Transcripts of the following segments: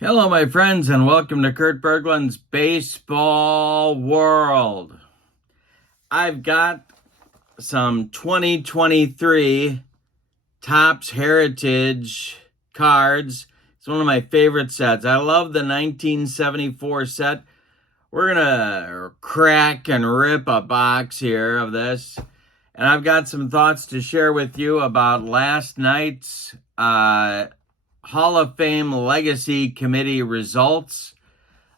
Hello, my friends, and welcome to Kurt Berglund's Baseball World. I've got some 2023 TOPPS Heritage cards. It's one of my favorite sets. I love the 1974 set. We're going to crack and rip a box here of this. And I've got some thoughts to share with you about last night's Hall of Fame Legacy Committee results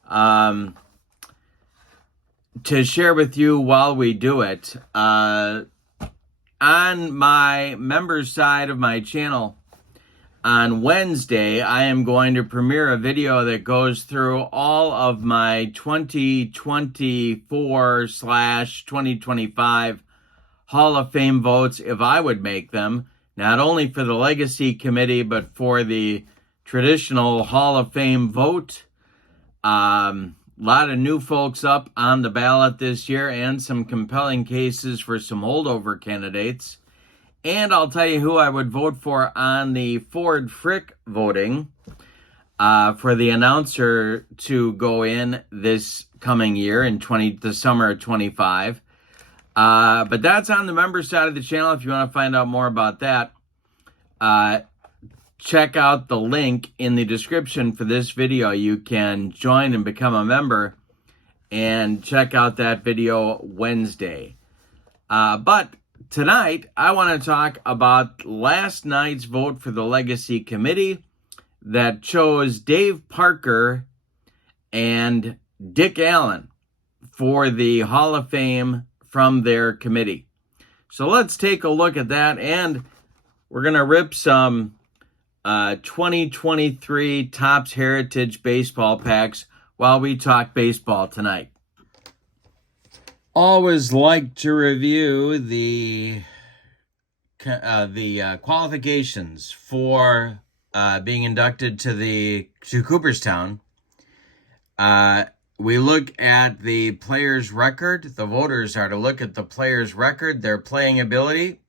to share with you while we do it. On my members side of my channel, on Wednesday, I am going to premiere a video that goes through all of my 2024/2025 Hall of Fame votes, if I would make them, not only for the Legacy Committee, but for the traditional Hall of Fame vote. A lot of new folks up on the ballot this year and some compelling cases for some holdover candidates. And I'll tell you who I would vote for on the Ford Frick voting for the announcer to go in this coming year in the summer of 25. But that's on the member side of the channel. If you want to find out more about that, check out the link in the description for this video. You can join and become a member and check out that video Wednesday. But tonight, I want to talk about last night's vote for the Legacy Committee that chose Dave Parker and Dick Allen for the Hall of Fame from their committee. So let's take a look at that, and we're going to rip some 2023 TOPPS Heritage baseball packs while we talk baseball tonight. Always like to review the qualifications for being inducted to Cooperstown. We look at the player's record. The voters are to look at the player's record, their playing ability,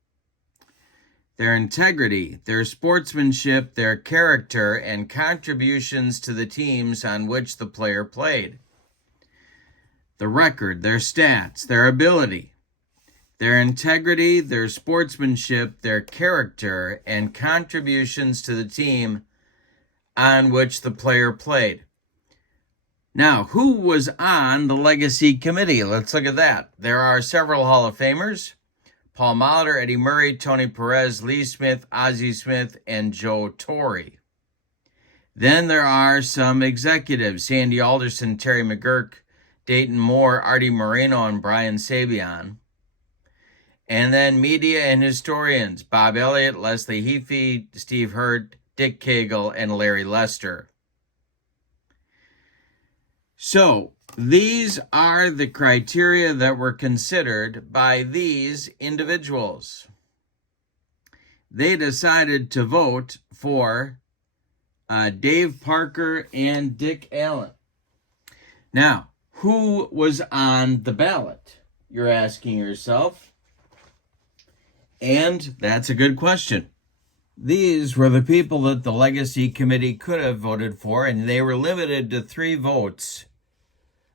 their integrity, their sportsmanship, their character, and contributions to the teams on which the player played. The record, their stats, their ability, their integrity, their sportsmanship, their character, and contributions to the team on which the player played. Now, who was on the Legacy Committee? Let's look at that. There are several Hall of Famers: Paul Molitor, Eddie Murray, Tony Perez, Lee Smith, Ozzie Smith, and Joe Torre. Then there are some executives: Sandy Alderson, Terry McGurk, Dayton Moore, Artie Moreno, and Brian Sabean. And then media and historians: Bob Elliott, Leslie Heafy, Steve Hurt, Dick Cagle, and Larry Lester. So these are the criteria that were considered by these individuals. They decided to vote for Dave Parker and Dick Allen. Now, who was on the ballot? You're asking yourself. And that's a good question. These were the people that the Legacy Committee could have voted for, and they were limited to 3 votes.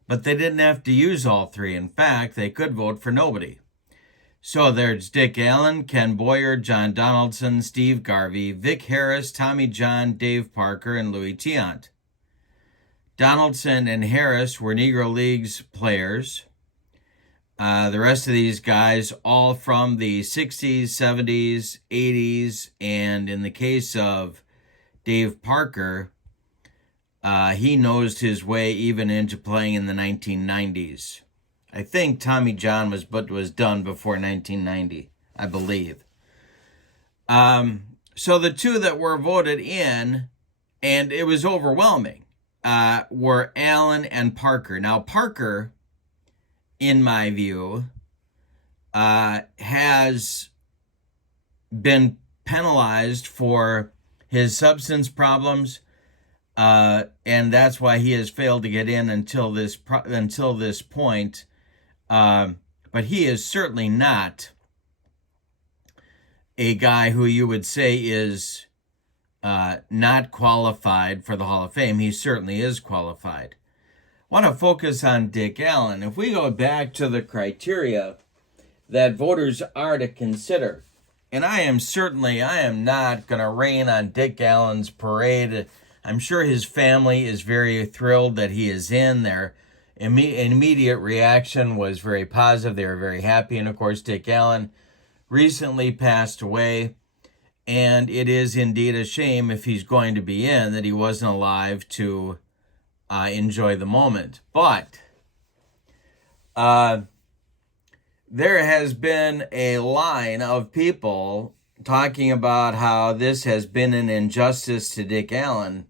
But they didn't have to use all 3. In fact, they could vote for nobody. So there's Dick Allen, Ken Boyer, John Donaldson, Steve Garvey, Vic Harris, Tommy John, Dave Parker, and Louis Tiant. Donaldson and Harris were Negro Leagues players. The rest of these guys all from the 60s, 70s, 80s, and in the case of Dave Parker, he nosed his way even into playing in the 1990s. I think Tommy John was done before 1990, I believe. So the 2 that were voted in, and it was overwhelming, were Allen and Parker. Now, Parker, in my view, has been penalized for his substance problems, and that's why he has failed to get in until this point. But he is certainly not a guy who you would say is not qualified for the Hall of Fame. He certainly is qualified. I want to focus on Dick Allen. If we go back to the criteria that voters are to consider, and I am not going to rain on Dick Allen's parade. I'm sure his family is very thrilled that he is in. Their immediate reaction was very positive. They were very happy. And of course, Dick Allen recently passed away. And it is indeed a shame, if he's going to be in, that he wasn't alive to enjoy the moment. But there has been a line of people talking about how this has been an injustice to Dick Allen.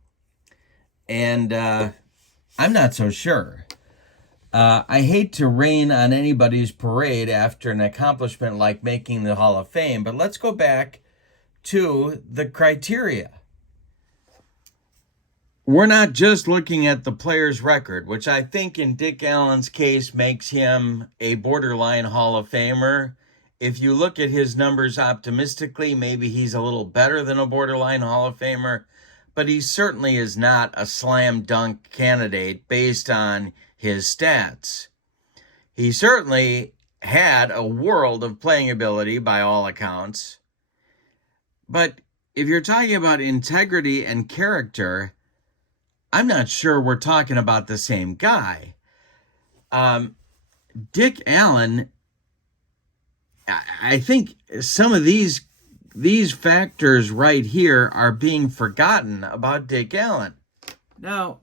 And I'm not so sure. I hate to rain on anybody's parade after an accomplishment like making the Hall of Fame, but let's go back to the criteria. We're not just looking at the player's record, which I think in Dick Allen's case makes him a borderline Hall of Famer. If you look at his numbers optimistically, maybe he's a little better than a borderline Hall of Famer, but he certainly is not a slam dunk candidate based on his stats. He certainly had a world of playing ability by all accounts. But if you're talking about integrity and character, I'm not sure we're talking about the same guy. Dick Allen, I think some of these factors right here are being forgotten about Dick Allen. Now,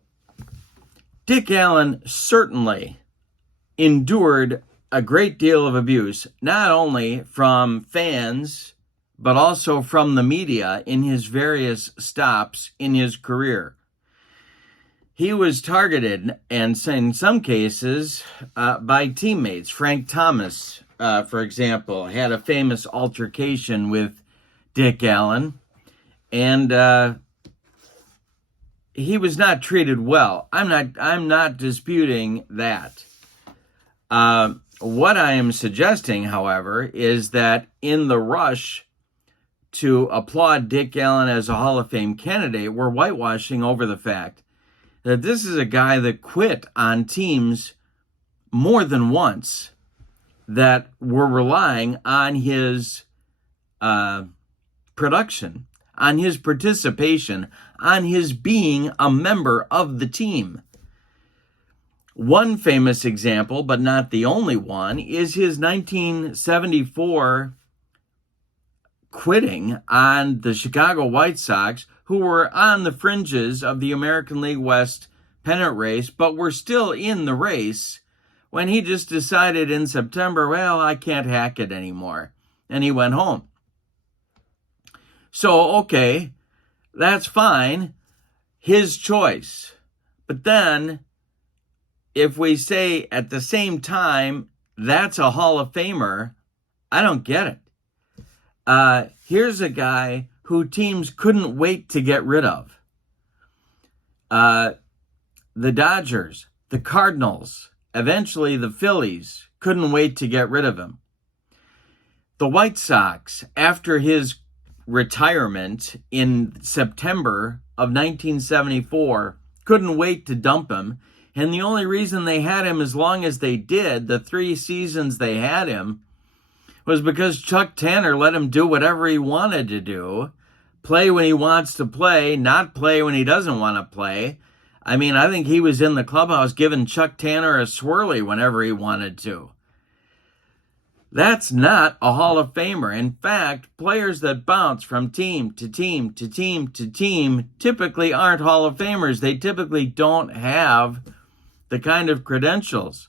Dick Allen certainly endured a great deal of abuse, not only from fans, but also from the media in his various stops in his career. He was targeted, and in some cases, by teammates. Frank Thomas, for example, had a famous altercation with Dick Allen, and he was not treated well. I'm not disputing that. What I am suggesting, however, is that in the rush to applaud Dick Allen as a Hall of Fame candidate, we're whitewashing over the fact that this is a guy that quit on teams more than once that were relying on his production, on his participation, on his being a member of the team. One famous example, but not the only one, is his 1974 quitting on the Chicago White Sox, who were on the fringes of the American League West pennant race, but were still in the race, when he just decided in September, well, I can't hack it anymore. And he went home. So, okay, that's fine. His choice. But then, if we say at the same time, that's a Hall of Famer, I don't get it. Here's a guy who teams couldn't wait to get rid of. The Dodgers, the Cardinals, eventually the Phillies couldn't wait to get rid of him. The White Sox, after his retirement in September of 1974, couldn't wait to dump him. And the only reason they had him as long as they did, the 3 seasons they had him, was because Chuck Tanner let him do whatever he wanted to do, play when he wants to play, not play when he doesn't want to play. I mean, I think he was in the clubhouse giving Chuck Tanner a swirly whenever he wanted to. That's not a Hall of Famer. In fact, players that bounce from team to team to team to team typically aren't Hall of Famers. They typically don't have the kind of credentials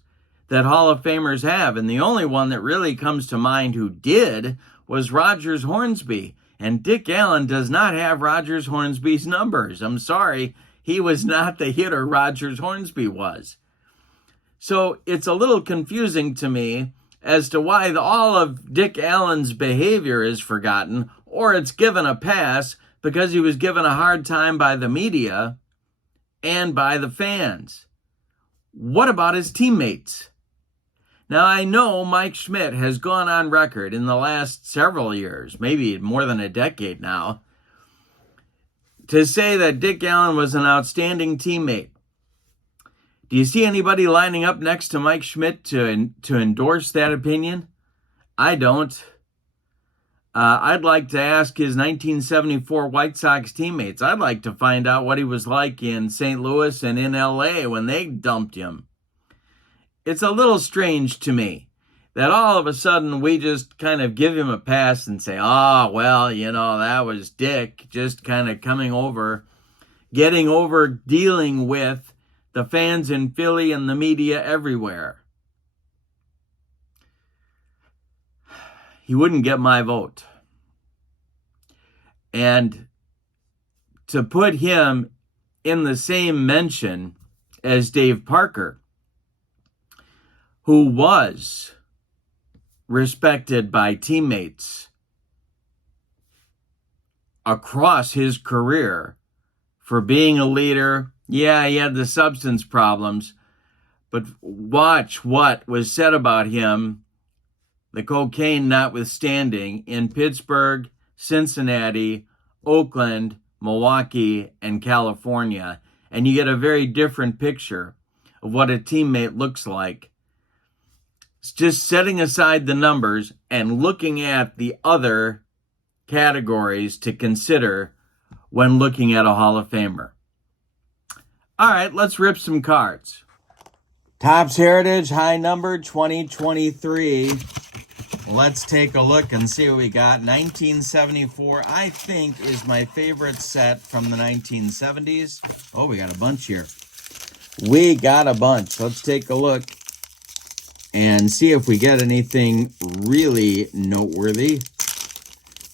that Hall of Famers have. And the only one that really comes to mind who did was Rogers Hornsby. And Dick Allen does not have Rogers Hornsby's numbers. I'm sorry, he was not the hitter Rogers Hornsby was. So it's a little confusing to me as to why all of Dick Allen's behavior is forgotten, or it's given a pass because he was given a hard time by the media and by the fans. What about his teammates? Now, I know Mike Schmidt has gone on record in the last several years, maybe more than a decade now, to say that Dick Allen was an outstanding teammate. Do you see anybody lining up next to Mike Schmidt to endorse that opinion? I don't. I'd like to ask his 1974 White Sox teammates. I'd like to find out what he was like in St. Louis and in LA when they dumped him. It's a little strange to me that all of a sudden we just kind of give him a pass and say, oh, well, that was Dick just kind of coming over, getting over dealing with the fans in Philly and the media everywhere. He wouldn't get my vote. And to put him in the same mention as Dave Parker, who was respected by teammates across his career for being a leader. Yeah, he had the substance problems, but watch what was said about him, the cocaine notwithstanding, in Pittsburgh, Cincinnati, Oakland, Milwaukee, and California. And you get a very different picture of what a teammate looks like. It's just setting aside the numbers and looking at the other categories to consider when looking at a Hall of Famer. All right, let's rip some cards. Topps Heritage High Number 2023. Let's take a look and see what we got. 1974, I think, is my favorite set from the 1970s. Oh, we got a bunch here. We got a bunch. Let's take a look and see if we get anything really noteworthy.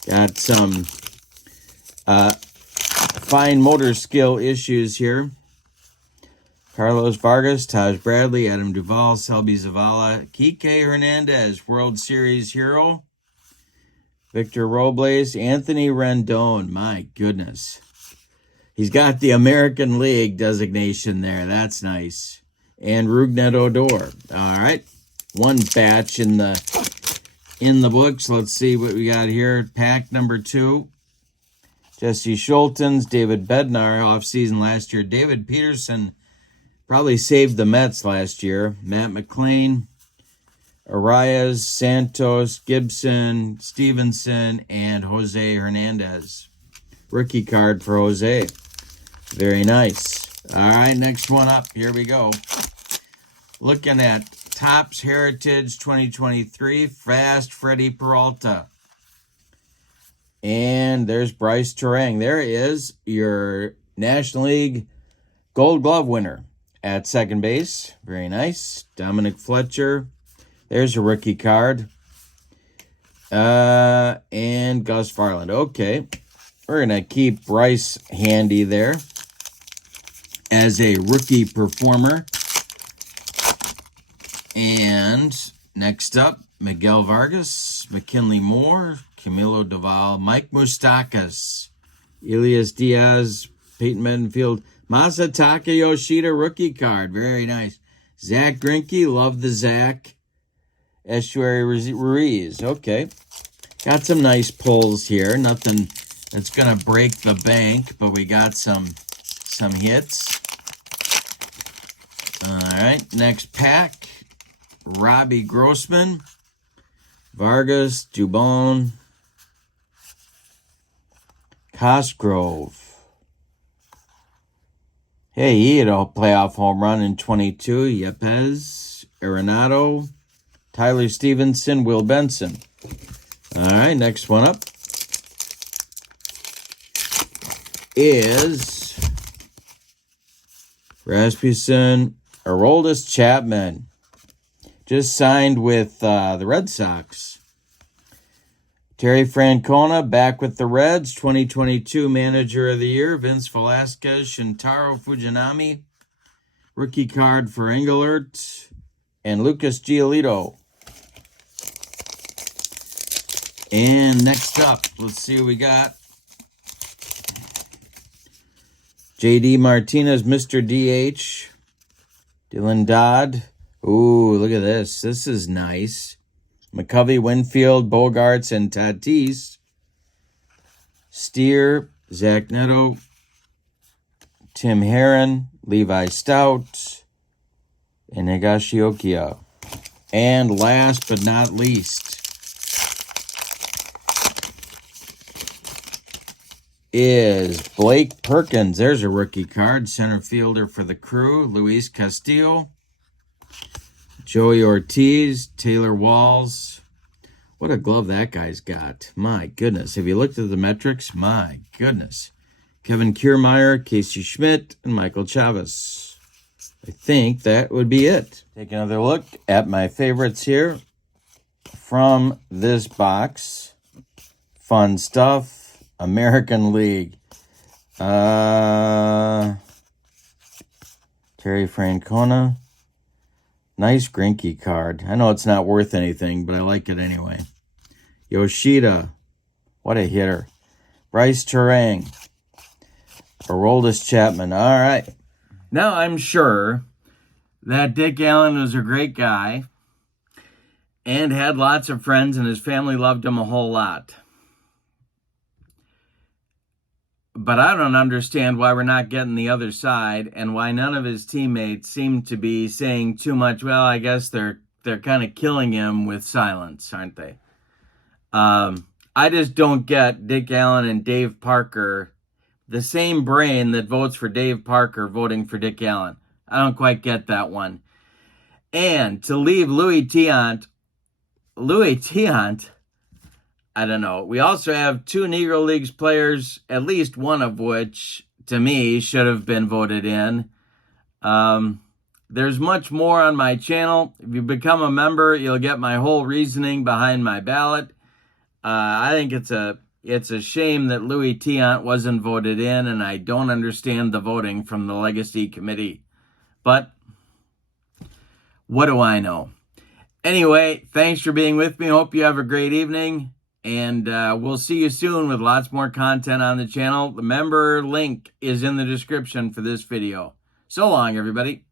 Got some fine motor skill issues here. Carlos Vargas, Taj Bradley, Adam Duvall, Selby Zavala, Kike Hernandez, World Series hero. Victor Robles, Anthony Rendon, my goodness. He's got the American League designation there. That's nice. And Rougned Odor. All right. One batch in the books. Let's see what we got here. Pack number 2. Jesse Schultens, David Bednar, off-season last year. David Peterson probably saved the Mets last year. Matt McLean, Arias, Santos, Gibson, Stevenson, and Jose Hernandez. Rookie card for Jose. Very nice. All right, next one up. Here we go. Looking at Topps Heritage 2023, Fast Freddie Peralta. And there's Bryce Terang. There is your National League Gold Glove winner at second base. Very nice. Dominic Fletcher. There's a rookie card. And Gus Farland. Okay. We're going to keep Bryce handy there as a rookie performer. And next up, Miguel Vargas, McKinley Moore, Camilo Doval, Mike Moustakas, Elias Diaz, Peyton Mendenfield, Masataka Yoshida rookie card. Very nice. Zach Greinke, love the Zach. Estuary Ruiz. Okay. Got some nice pulls here. Nothing that's going to break the bank, but we got some hits. All right. Next pack. Robbie Grossman, Vargas, Dubon, Cosgrove. Hey, he had a playoff home run in 22. Yepes, Arenado, Tyler Stevenson, Will Benson. All right, next one up is Rasmussen, Aroldis Chapman. Just signed with the Red Sox. Terry Francona back with the Reds. 2022 Manager of the Year. Vince Velasquez, Shintaro Fujinami. Rookie card for Engelert. And Lucas Giolito. And next up, let's see what we got. J.D. Martinez, Mr. D.H. Dylan Dodd. Ooh, look at this. This is nice. McCovey, Winfield, Bogarts, and Tatis. Steer, Zach Neto, Tim Herron, Levi Stout, and Higashioka. And last but not least is Blake Perkins. There's a rookie card. Center fielder for the Crew. Luis Castillo. Joey Ortiz. Taylor Walls. What a glove that guy's got. My goodness. Have you looked at the metrics? My goodness. Kevin Kiermaier, Casey Schmidt, and Michael Chavez. I think that would be it. Take another look at my favorites here from this box. Fun stuff. American League. Terry Francona. Nice Greinke card. I know it's not worth anything, but I like it anyway. Yoshida. What a hitter. Bryce Terang. Aroldis Chapman. All right. Now, I'm sure that Dick Allen was a great guy and had lots of friends, and his family loved him a whole lot. But I don't understand why we're not getting the other side, and why none of his teammates seem to be saying too much. Well, I guess they're kind of killing him with silence, aren't they? I just don't get Dick Allen and Dave Parker, the same brain that votes for Dave Parker voting for Dick Allen. I don't quite get that one. And to leave Louis Tiant, I don't know. We also have 2 Negro Leagues players, at least one of which, to me, should have been voted in. There's much more on my channel. If you become a member, you'll get my whole reasoning behind my ballot. I think it's a shame that Louis Tiant wasn't voted in, and I don't understand the voting from the Legacy Committee. But what do I know? Anyway, thanks for being with me. Hope you have a great evening. And we'll see you soon with lots more content on the channel. The member link is in the description for this video. So long, everybody.